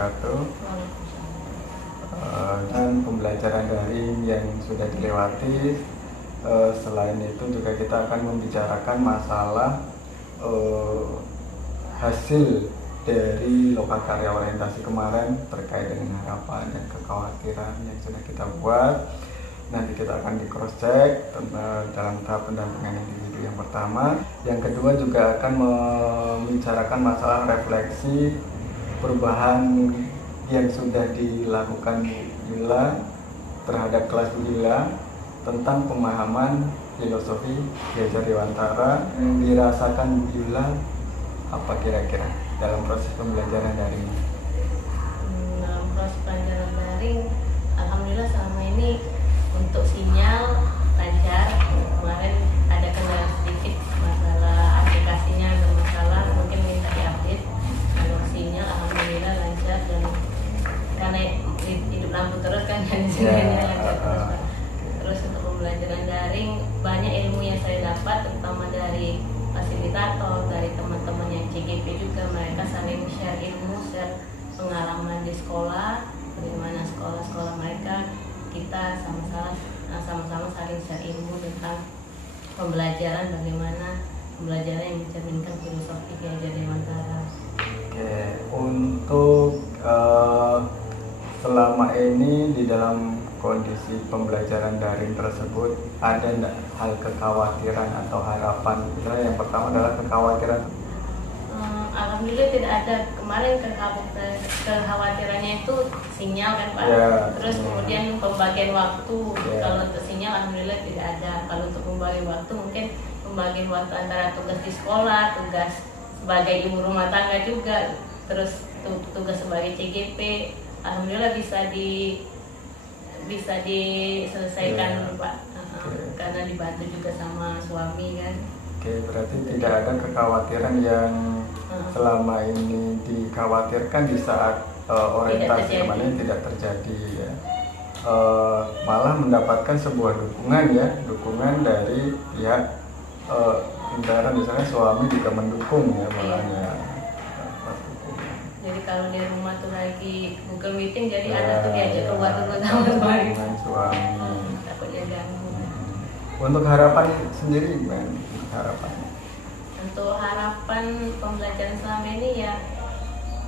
wabarakatuh. Dan pembelajaran daring yang sudah dilewati, selain itu juga kita akan membicarakan masalah hasil dari lokal karya orientasi kemarin terkait dengan harapan dan kekhawatiran yang sudah kita buat. Nanti kita akan di cross check dalam tahap pendampingan individu yang pertama. Yang kedua juga akan membicarakan masalah refleksi perubahan yang sudah dilakukan Bu Yula terhadap kelas Bu Yula tentang pemahaman filosofi Ki Dewantara yang dirasakan Bu Yula apa kira-kira dalam proses pembelajaran daring? Dalam proses pembelajaran daring, alhamdulillah selama ini untuk sinyal lancar. Kemarin ada kendala sedikit masalah aplikasinya, ada masalah, mungkin minta diupdate. Kalau sinyal alhamdulillah lancar, dan karena hidup lampu terus kan jadi sinyalnya lancar terus Pak. Terus untuk pembelajaran daring, banyak ilmu yang saya dapat, terutama dari fasilitator, dari teman-teman yang CGP juga. Mereka saling share ilmu, share pengalaman di sekolah, bagaimana sekolah-sekolah mereka. Kita sama-sama saling share ilmu tentang pembelajaran, bagaimana pembelajaran yang mencerminkan filosofi Ki Dewantara. Oke, untuk selama ini di dalam kondisi pembelajaran daring tersebut ada enggak hal kekhawatiran atau harapan? Misalnya yang pertama adalah kekhawatiran. Alhamdulillah tidak ada. Kemarin kekhawatirannya itu sinyal kan Pak. Terus kemudian pembagian waktu. Kalau untuk sinyal alhamdulillah tidak ada. Kalau untuk pembagian waktu, mungkin pembagian waktu antara tugas di sekolah, tugas sebagai ibu rumah tangga juga, terus tugas sebagai CGP, alhamdulillah bisa diselesaikan Pak. Karena dibantu juga sama suami kan. Oke, berarti tidak ada kekhawatiran yang selama ini dikhawatirkan di saat orientasi kemarin tidak terjadi ya. Malah mendapatkan sebuah dukungan dari pihak intern, misalnya suami juga mendukung ya malahnya. Jadi kalau di rumah tuh lagi Google Meeting, jadi anak tuh diajak keluar sama suami. Takutnya ganggu. Untuk harapan sendiri gimana? Untuk harapan pembelajaran selama ini ya,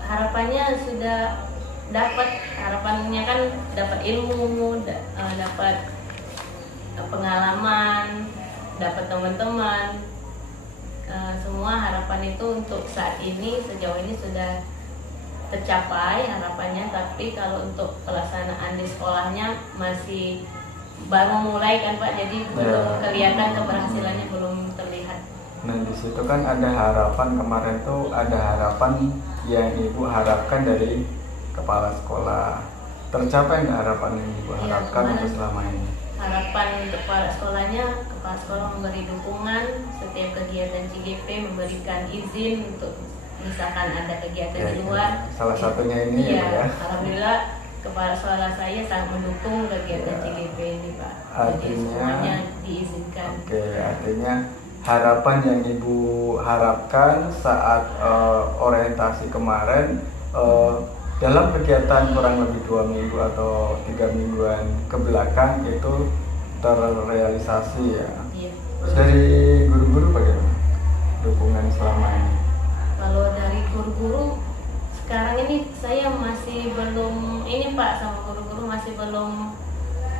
harapannya sudah dapat. Harapannya kan dapat ilmu, dapat pengalaman, dapat teman-teman. Semua harapan itu untuk saat ini, sejauh ini sudah tercapai harapannya. Tapi kalau untuk pelaksanaan di sekolahnya masih baru mulai kan Pak, jadi belum kelihatan keberhasilannya, belum terlihat. Nah di situ kan ada harapan, kemarin tuh ada harapan yang Ibu harapkan dari kepala sekolah. Tercapai nggak harapan yang Ibu harapkan untuk selama ini? Harapan kepala sekolahnya, kepala sekolah memberi dukungan setiap kegiatan CGP, memberikan izin untuk misalkan ada kegiatan di luar. Salah satunya ini ya. Alhamdulillah kepala sekolah saya sangat mendukung kegiatan CGP ini Pak. Jadi semuanya diizinkan. Oke, artinya harapan yang Ibu harapkan saat orientasi kemarin dalam kegiatan kurang lebih 2 minggu atau 3 mingguan ke belakang itu terrealisasi ya. Iya. Terus dari guru-guru bagaimana dukungan selama ini? Kalau dari guru-guru sekarang ini saya masih belum ini Pak, sama guru-guru masih belum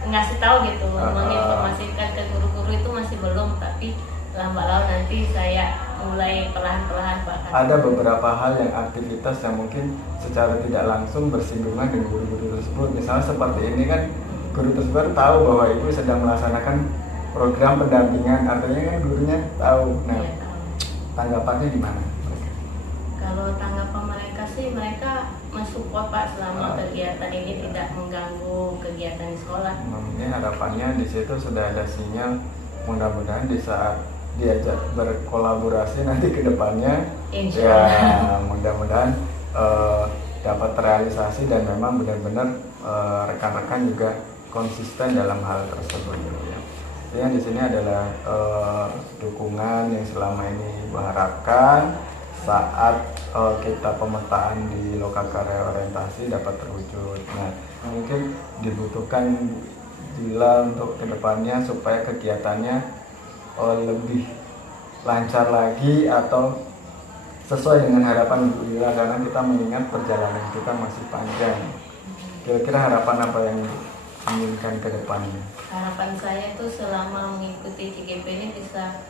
ngasih tahu gitu, menginformasikan ke guru-guru itu masih belum, tapi lambat laun nanti saya mulai perlahan-perlahan Pak. Ada beberapa hal yang aktivitas yang mungkin secara tidak langsung bersinggungan dengan guru-guru tersebut. Misalnya seperti ini kan, guru tersebut tahu bahwa Ibu sedang melaksanakan program pendampingan, artinya kan gurunya tahu. Nah, tanggapannya gimana? Kalau tanggapan mereka sih, mereka mensupport Pak selama kegiatan ini tidak mengganggu kegiatan di sekolah. Mungkin harapannya di situ sudah ada sinyal, mudah-mudahan di saat diajak berkolaborasi nanti ke depannya ya mudah-mudahan dapat terrealisasi dan memang benar-benar rekan-rekan juga konsisten dalam hal tersebut ya. Yang di sini adalah dukungan yang selama ini Ibu harapkan saat kita pemetaan di lokal karya orientasi dapat terwujud. Nah, mungkin dibutuhkan Zila untuk kedepannya supaya kegiatannya lebih lancar lagi atau sesuai dengan harapan Bu Zila, karena kita mengingat perjalanan kita masih panjang. Kira-kira harapan apa yang diinginkan ke depannya? Harapan saya itu selama mengikuti CGP ini bisa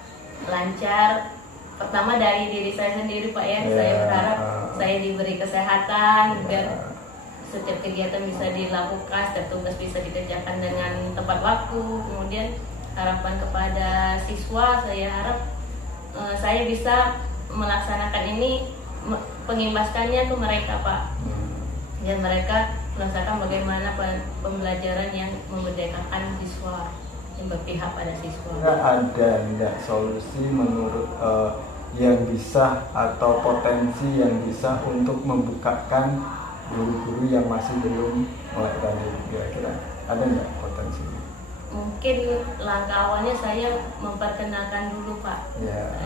lancar. Pertama dari diri saya sendiri Pak ya, saya berharap saya diberi kesehatan biar setiap kegiatan bisa dilakukan, setiap tugas bisa dikerjakan dengan tepat waktu. Kemudian harapan kepada siswa, saya harap saya bisa melaksanakan ini, pengimbaskannya ke mereka Pak, dan mereka merasakan bagaimana pembelajaran yang memerdekakan siswa, yang berpihak pada siswa. Ada enggak solusi menurut yang bisa atau potensi yang bisa untuk membukakan guru-guru yang masih belum mulai tadi, kira-kira ada enggak potensi? Mungkin langkah awalnya saya memperkenalkan dulu Pak,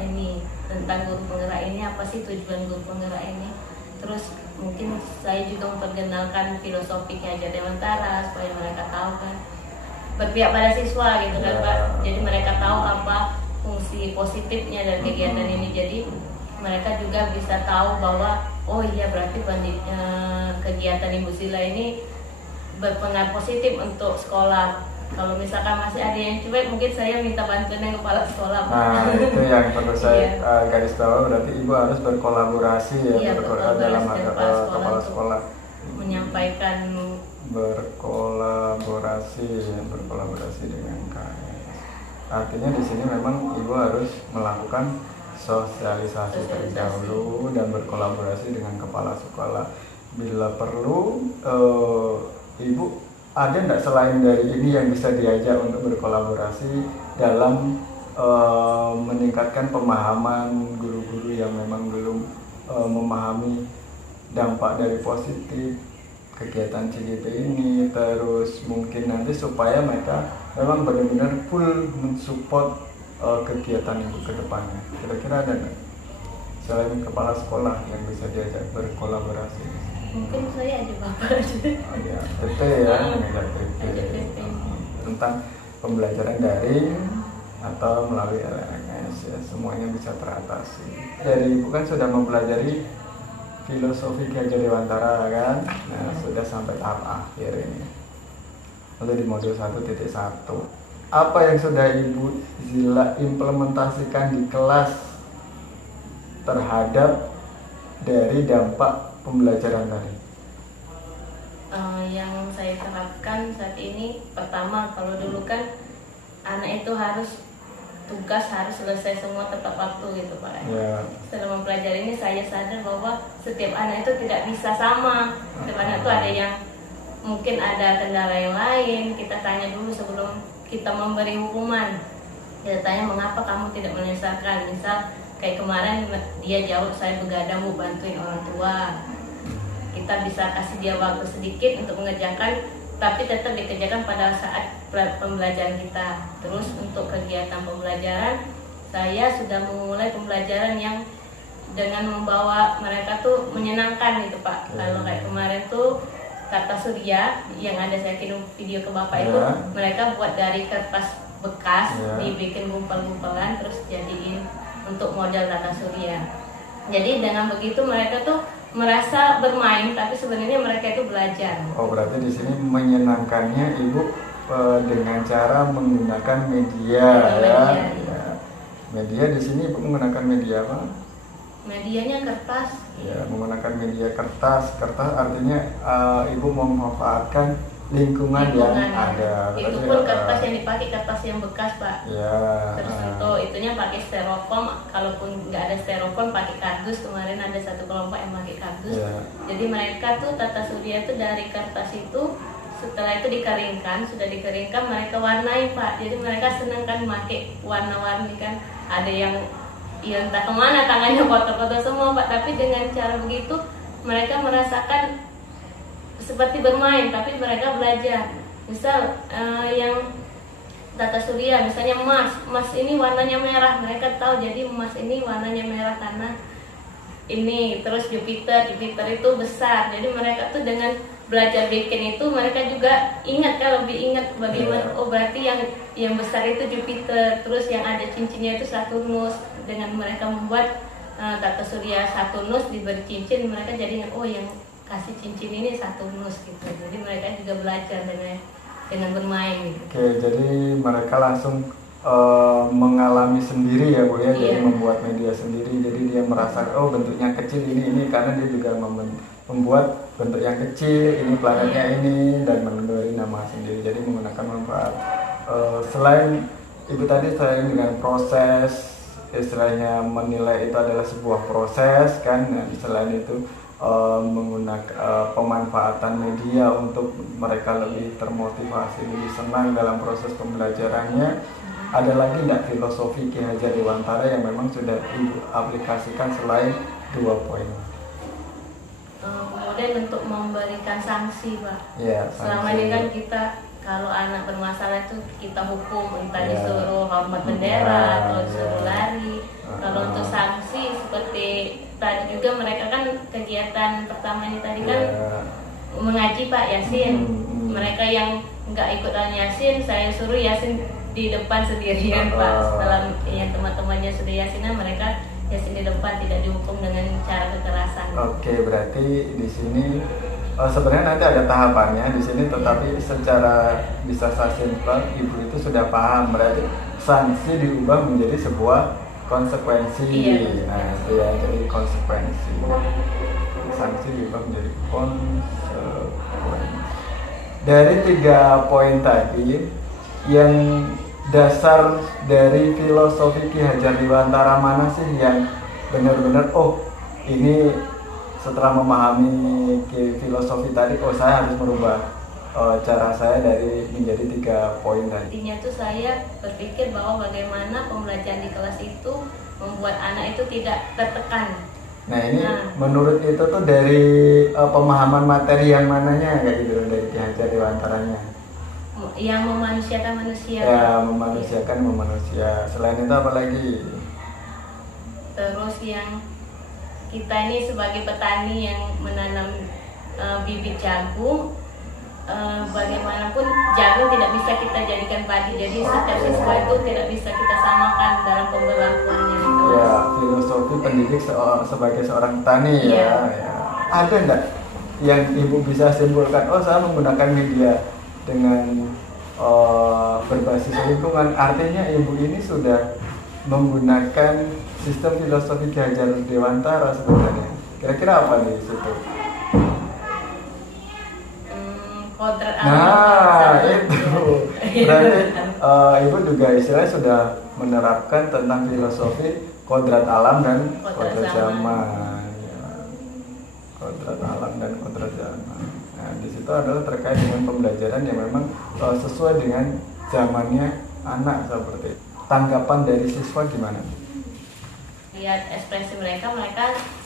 ini tentang guru penggerak ini, apa sih tujuan guru penggerak ini. Terus mungkin saya juga memperkenalkan filosofi Ki Hajar Dewantara supaya mereka tahu kan, berpihak pada siswa gitu kan Pak. Jadi mereka tahu apa fungsi positifnya dari kegiatan ini. Jadi mereka juga bisa tahu bahwa oh iya berarti kegiatan Ibu Zila ini berpengaruh positif untuk sekolah. Kalau misalkan masih ada yang cuek, mungkin saya minta bantuan yang kepala sekolah. Nah, itu yang perlu saya garis bawah, berarti Ibu harus berkolaborasi ya, dalam kepala sekolah. Menyampaikan berkolaborasi dengan KS. Artinya di sini memang Ibu harus melakukan sosialisasi terdahulu dan berkolaborasi dengan kepala sekolah. Bila perlu, Ibu ada enggak selain dari ini yang bisa diajak untuk berkolaborasi dalam meningkatkan pemahaman guru-guru yang memang belum memahami dampak dari positif kegiatan CGP ini, terus mungkin nanti supaya mereka memang benar-benar full mensupport kegiatan Ibu ke depannya. Kira-kira ada enggak selain kepala sekolah yang bisa diajak berkolaborasi? Mungkin saya aja Bapak. Ya, PT ya, tentang pembelajaran daring atau melalui LMS ya, semuanya bisa teratasi. Dari Ibu kan sudah mempelajari filosofi Ki Hajar Dewantara kan, nah sudah sampai tahap akhir ini. Lalu di modul 1.1, apa yang sudah Ibu Zila implementasikan di kelas terhadap dari dampak pembelajaran tadi? Yang saya terapkan saat ini, pertama kalau dulu kan anak itu tugas harus selesai semua tepat waktu gitu Pak. Setelah mempelajari ini saya sadar bahwa setiap anak itu tidak bisa sama. Setiap anak itu ada yang mungkin ada kendala yang lain. Kita tanya dulu sebelum kita memberi hukuman. Kita tanya mengapa kamu tidak menyelesaikan. Misal kayak kemarin dia jawab saya begadang mau bantuin orang tua. Kita bisa kasih dia waktu sedikit untuk mengerjakan, tapi tetap dikerjakan pada saat pembelajaran kita. Terus untuk kegiatan pembelajaran, saya sudah memulai pembelajaran yang dengan membawa mereka tuh menyenangkan gitu Pak. Kalau kayak kemarin tuh kata surya yang ada saya kirim video ke Bapak itu, mereka buat dari kertas bekas, dibikin gumpal-gumpalan terus jadiin untuk model tata surya. Jadi dengan begitu mereka tuh merasa bermain, tapi sebenarnya mereka itu belajar. Oh, berarti di sini menyenangkannya Ibu dengan cara menggunakan media, ya. Media di sini Ibu menggunakan media apa? Medianya kertas. Ya, menggunakan media kertas. Kertas artinya Ibu memanfaatkan lingkungan yang ada. Itu pun kertas yang dipakai kertas yang bekas Pak. Terus untuk itunya pakai styrofoam. Kalaupun nggak ada styrofoam pakai kardus. Kemarin ada satu kelompok yang pakai kardus. Jadi mereka tuh tata surya itu dari kertas itu, setelah itu dikeringkan, sudah dikeringkan mereka warnai Pak. Jadi mereka senang kan pakai warna-warni kan. Ada yang ya entah kemana tangannya kotor-kotor semua Pak. Tapi dengan cara begitu mereka merasakan seperti bermain, tapi mereka belajar. Misal yang tata surya, misalnya emas ini warnanya merah, mereka tahu jadi emas ini warnanya merah karena ini, terus Jupiter itu besar. Jadi mereka tuh dengan belajar bikin itu mereka juga ingat kan, lebih ingat bagaimana oh berarti yang besar itu Jupiter, terus yang ada cincinnya itu Saturnus. Dengan mereka membuat tata surya Saturnus diberi cincin, mereka jadi oh yang kasih cincin ini Saturnus gitu. Jadi mereka juga belajar dengan bermain gitu. Oke, jadi mereka langsung mengalami sendiri ya Bu ya, jadi membuat media sendiri. Jadi dia merasa oh bentuknya kecil ini karena dia juga membuat bentuk yang kecil, ini planetnya ini, dan memberi nama sendiri. Jadi menggunakan manfaat. Selain itu tadi saya dengan proses, istilahnya menilai itu adalah sebuah proses kan. Nah, selain itu menggunakan pemanfaatan media untuk mereka lebih termotivasi, lebih senang dalam proses pembelajarannya. Ada lagi tidak filosofi Ki Hajar Dewantara yang memang sudah diaplikasikan selain 2 poin? Kemudian untuk memberikan sanksi Pak. Ya, selama ini kan kita kalau anak bermasalah itu kita hukum, entah disuruh hormat bendera atau disuruh lari. Kalau untuk sanksi seperti tadi juga mereka kan kegiatan pertama ini tadi kan mengaji Pak Yasin. Mereka yang nggak ikutan Yasin, saya suruh Yasin di depan sendirian Pak. Setelah yang teman-temannya sudah Yasinan, mereka Yasin di depan, tidak dihukum dengan cara kekerasan. Oke, berarti di sini sebenarnya nanti ada tahapannya di sini, tetapi secara bisa saya simpel, ibu itu sudah paham berarti sanksi diubah menjadi sebuah konsekuensi. Nah, itu ya, jadi konsekuensi. Sanksi diubah menjadi konsekuensi. Dari 3 poin tadi, yang dasar dari filosofi Ki Hajar Dewantara mana sih yang benar-benar oh ini setelah memahami filosofi tadi saya harus merubah cara saya dari menjadi 3 poin tadi. Intinya tuh saya berpikir bahwa bagaimana pembelajaran di kelas itu membuat anak itu tidak tertekan. Nah ini menurut itu tuh dari pemahaman materi yang mananya kayak gitu dari Ki Hajar Dewantaranya? Yang memanusiakan manusia. Ya, memanusiakan manusia. Selain itu apa lagi? Terus yang kita ini sebagai petani yang menanam bibit jagung, bagaimanapun jagung tidak bisa kita jadikan padi. Jadi setiap siswa itu tidak bisa kita samakan dalam pemberlakuannya. Ya, filosofi pendidik sebagai seorang petani ya. Ada enggak yang ibu bisa simpulkan? Oh, saya menggunakan media dengan berbasis lingkungan, artinya ibu ini sudah menggunakan sistem filosofi Ki Hajar Dewantara sebenarnya. Kira-kira apa di situ? Kodrat alam. Itu berarti ibu juga istilahnya sudah menerapkan tentang filosofi kodrat alam dan kodrat zaman. Kodrat alam dan kodrat zaman. Nah, di situ adalah terkait dengan pembelajaran yang memang sesuai dengan zamannya anak seperti itu. Tanggapan dari siswa gimana? Lihat ekspresi mereka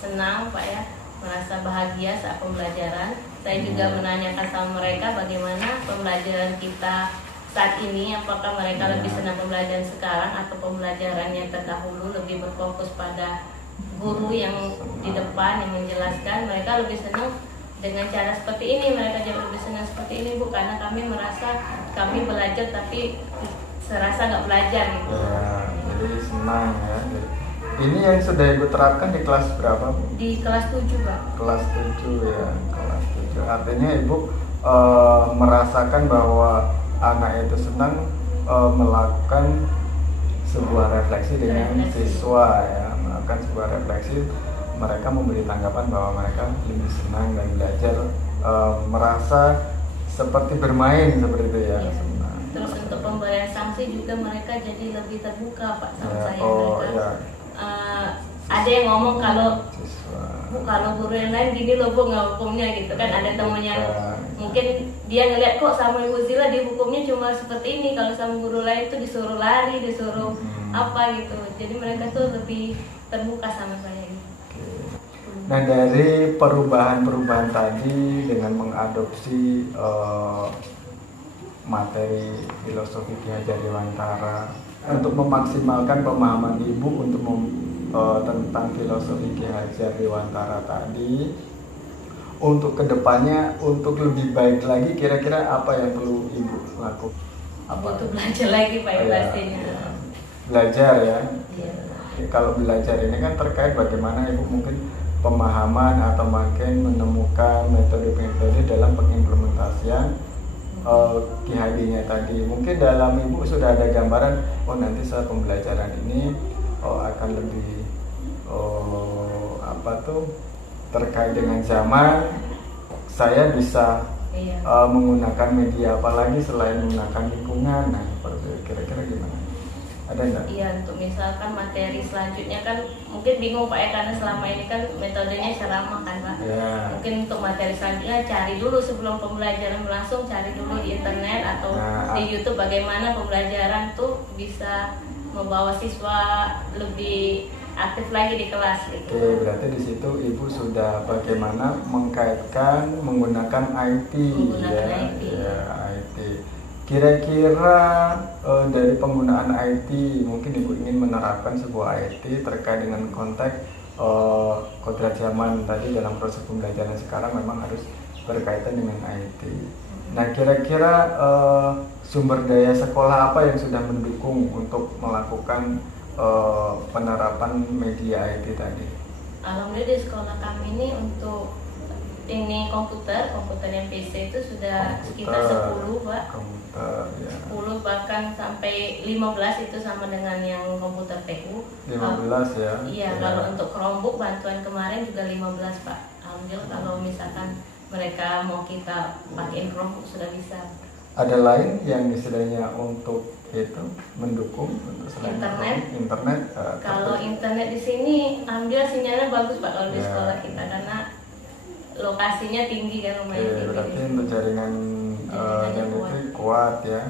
senang Pak ya, merasa bahagia saat pembelajaran. Saya juga menanyakan sama mereka bagaimana pembelajaran kita saat ini, apakah mereka lebih senang pembelajaran sekarang atau pembelajaran yang terdahulu lebih berfokus pada guru yang di depan yang menjelaskan. Mereka lebih senang dengan cara seperti ini, mereka jauh lebih senang seperti ini Bu, karena kami merasa kami belajar tapi serasa nggak belajar gitu. Ya, jadi senang ya. Ini yang sudah ibu terapkan di kelas berapa Bu? Di kelas 7 Pak. Kelas 7 ya, kelas 7. Artinya ibu merasakan bahwa anak itu senang melakukan sebuah refleksi dengan siswa ya, melakukan sebuah refleksi. Mereka memberi tanggapan bahwa mereka lebih senang dan belajar, merasa seperti bermain seperti itu ya. Senang. Terus untuk pemberian sanksi juga mereka jadi lebih terbuka Pak sama saya. Ada yang ngomong kalau guru yang lain gini loh Bu nggak hukumnya gitu kan. Ada temennya mungkin dia ngeliat kok sama Ibu Zila dihukumnya cuma seperti ini, kalau sama guru lain tuh disuruh lari, disuruh apa gitu. Jadi mereka tuh lebih terbuka sama saya gitu. Nah dari perubahan-perubahan tadi dengan mengadopsi materi filosofi Ki Hajar Dewantara untuk memaksimalkan pemahaman ibu untuk tentang filosofi Ki Hajar Dewantara tadi. Untuk kedepannya, untuk lebih baik lagi, kira-kira apa yang perlu Ibu lakukan? Butuh belajar lagi Pak Ya, pastinya. belajar ya. Iya. Kalau belajar ini kan terkait bagaimana Ibu mungkin pemahaman atau makin menemukan metode-metode dalam pengimplementasian Ki Hadi-nya tadi. Mungkin dalam Ibu sudah ada gambaran, oh nanti saat pembelajaran ini akan lebih terkait dengan zaman, saya bisa Iya. menggunakan media apa lagi selain menggunakan lingkungan. Nah, seperti itu. Kira-kira gimana? Ada enggak? Iya, untuk misalkan materi selanjutnya kan mungkin bingung Pak ya, karena selama ini kan metodenya ceramah kan Pak. Ya. Mungkin untuk materi selanjutnya cari dulu sebelum pembelajaran berlangsung, cari dulu di internet atau di YouTube bagaimana pembelajaran tuh bisa membawa siswa lebih aktif lagi di kelas gitu. Oke, berarti di situ Ibu sudah bagaimana mengkaitkan menggunakan IT. IT. Ya, IT. Kira-kira dari penggunaan IT, mungkin Ibu ingin menerapkan sebuah IT terkait dengan konteks kodrat zaman tadi dalam proses pembelajaran sekarang memang harus berkaitan dengan IT. Nah, kira-kira sumber daya sekolah apa yang sudah mendukung untuk melakukan penerapan media IT tadi? Alhamdulillah di sekolah kami ini untuk ini komputer yang PC itu sudah sekitar 10 Pak. Komputer ya. 10 bahkan sampai 15 itu sama dengan yang komputer PU. 15 ya. Iya, Ya. kalau untuk Chromebook bantuan kemarin juga 15 Pak. Alhamdulillah kalau misalkan mereka mau kita pakai Chromebook sudah bisa. Ada lain yang istilahnya untuk itu mendukung untuk selain internet Kalau internet di sini alhamdulillah sinyalnya bagus Pak kalau di Ya. sekolah kita karena lokasinya tinggi kan lumayan tinggi. berarti untuk jaringan Jaringannya yang kuat. itu kuat ya.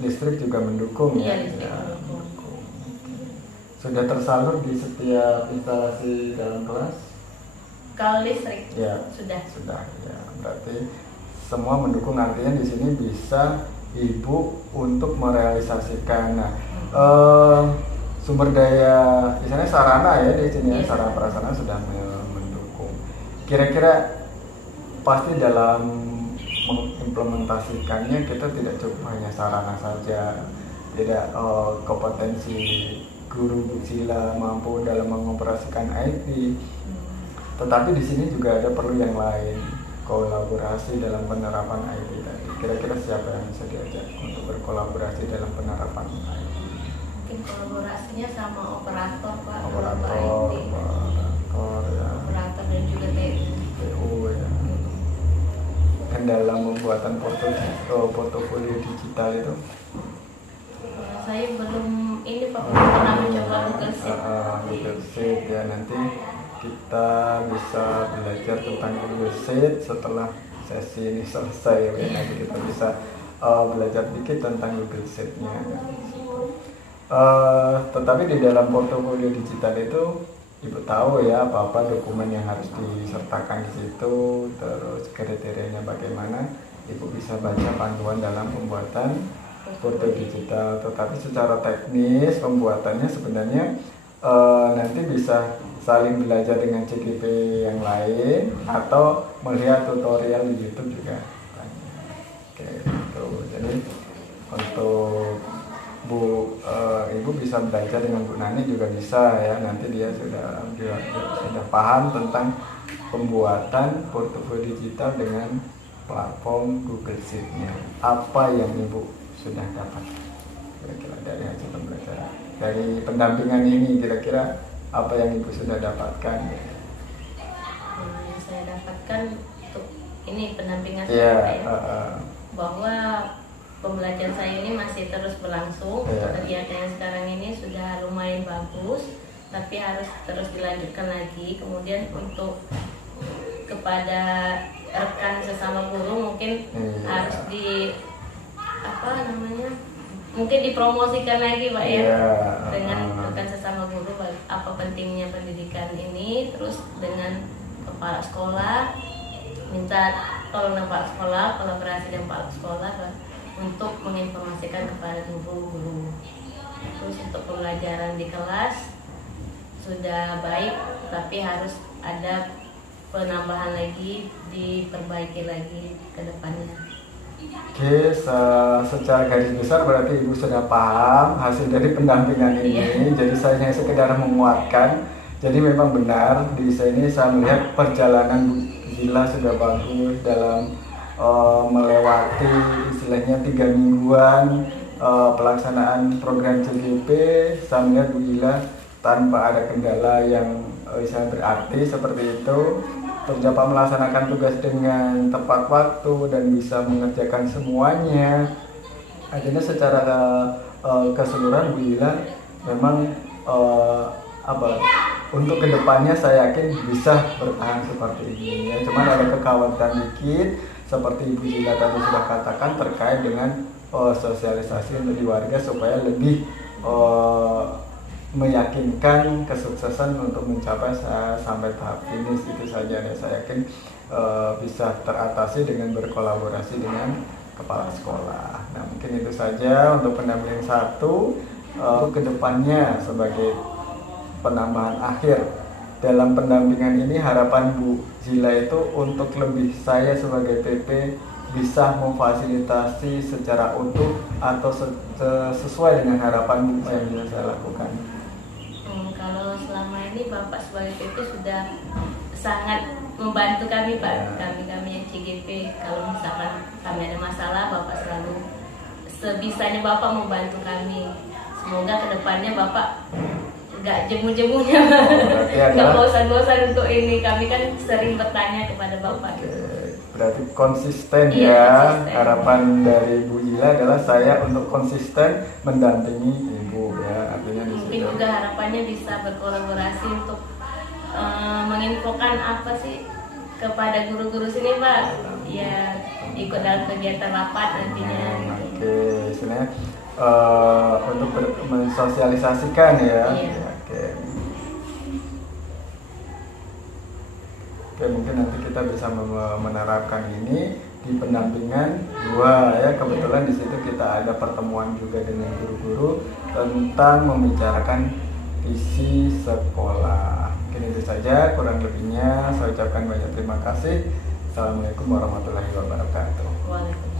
Listrik juga mendukung Iya, ya. listrik Ya, mendukung. mendukung. Sudah tersalur di setiap instalasi dalam kelas? Kalau listrik Ya. sudah. Ya, berarti semua mendukung, artinya di sini bisa Ibu untuk merealisasikan. Nah, sumber daya, misalnya sarana ya di sini, Yes. sarana prasarana sudah mendukung. Kira-kira pasti dalam mengimplementasikannya kita tidak cukup hanya sarana saja, tidak kompetensi guru sila mampu dalam mengoperasikan IT, tetapi di sini juga ada perlu yang lain, kolaborasi dalam penerapan IT tadi. Kira-kira siapa yang bisa diajak untuk berkolaborasi dalam penerapan IT? Mungkin kolaborasinya sama operator Pak. Operator ya, Operator dan juga TU. TU ya. Dan dalam pembuatan portofolio digital itu, Saya belum ini Pak, belum pernah mencoba Google Sheet. Google Sheet ya, nanti kita bisa belajar tentang Google Sheet setelah sesi ini selesai ya. Nanti kita bisa belajar dikit tentang Google Sheet-nya. Tetapi di dalam portofolio digital itu Ibu tahu ya apa-apa dokumen yang harus disertakan di situ, terus kriterianya bagaimana. Ibu bisa baca panduan dalam pembuatan foto digital. Tetapi secara teknis pembuatannya sebenarnya nanti bisa saling belajar dengan CGP yang lain atau melihat tutorial di YouTube juga. Oke, gitu. Jadi untuk Ibu bisa belajar dengan Bu Nani juga bisa ya. Nanti dia sudah paham tentang pembuatan portofolio digital dengan platform Google Sheet-nya. Apa yang Ibu sudah dapat kira-kira dari hasil pembelajaran, dari pendampingan ini, kira-kira apa yang Ibu sudah dapatkan? Yang saya dapatkan untuk ini pendampingan Ya, saya bahwa pembelajaran saya ini masih terus berlangsung. Kegiatan yang sekarang ini sudah lumayan bagus, tapi harus terus dilanjutkan lagi. Kemudian untuk kepada rekan sesama guru mungkin harus mungkin dipromosikan lagi Pak ya, dengan rekan sesama guru apa pentingnya pendidikan ini. Terus dengan kepala sekolah minta tolong kepala sekolah, kolaborasi dengan kepala sekolah untuk menginformasikan kepada guru-guru. Terus untuk pembelajaran di kelas sudah baik, tapi harus ada penambahan lagi, diperbaiki lagi ke depannya. Oke, secara garis besar berarti Ibu sudah paham hasil dari pendampingan ini. Iya. Jadi saya hanya sekedar menguatkan. Jadi memang benar di sini saya melihat perjalanan Bu Zila sudah bagus dalam melewati istilahnya 3 mingguan pelaksanaan program CGP. Saya melihat Bu Zila tanpa ada kendala yang sangat berarti seperti itu, dapat melaksanakan tugas dengan tepat waktu dan bisa mengerjakan semuanya. Akhirnya secara keseluruhan Bu Zila memang untuk kedepannya saya yakin bisa bertahan seperti ini ya. Cuman ada kekhawatiran dikit seperti Ibu Zila tadi sudah katakan terkait dengan sosialisasi untuk di warga supaya lebih meyakinkan kesuksesan untuk mencapai sampai tahap finish. Itu saja ya, saya yakin bisa teratasi dengan berkolaborasi dengan kepala sekolah. Nah mungkin itu saja untuk pendampingan 1. Untuk kedepannya sebagai penambahan akhir dalam pendampingan ini, harapan Bu Zila itu untuk lebih saya sebagai PP bisa memfasilitasi secara utuh atau sesuai dengan harapan Bu yang bisa saya lakukan. Kalau selama ini Bapak sebagai PP sudah sangat membantu kami Pak, kami yang CGP. Kalau misalkan kami ada masalah, Bapak selalu sebisanya Bapak membantu kami. Semoga kedepannya Bapak nggak jemu-jemunya, nggak bosan-bosan untuk ini. Kami kan sering bertanya kepada Bapak. Berarti konsisten ya. Konsisten. Harapan dari Bu Zila adalah saya untuk konsisten mendampingi Ibu ya. Artinya di mungkin juga harapannya bisa berkolaborasi untuk menginfokan apa sih kepada guru-guru sini Pak. Ya ikut dalam kegiatan rapat nantinya. Oke, sebenarnya untuk mensosialisasikan ya. Iya. Oke, mungkin nanti kita bisa menerapkan ini di pendampingan 2 ya. Kebetulan di situ kita ada pertemuan juga dengan guru-guru tentang membicarakan visi sekolah. Mungkin itu saja, kurang lebihnya saya ucapkan banyak terima kasih. Assalamualaikum warahmatullahi wabarakatuh. Waalaikumsalam.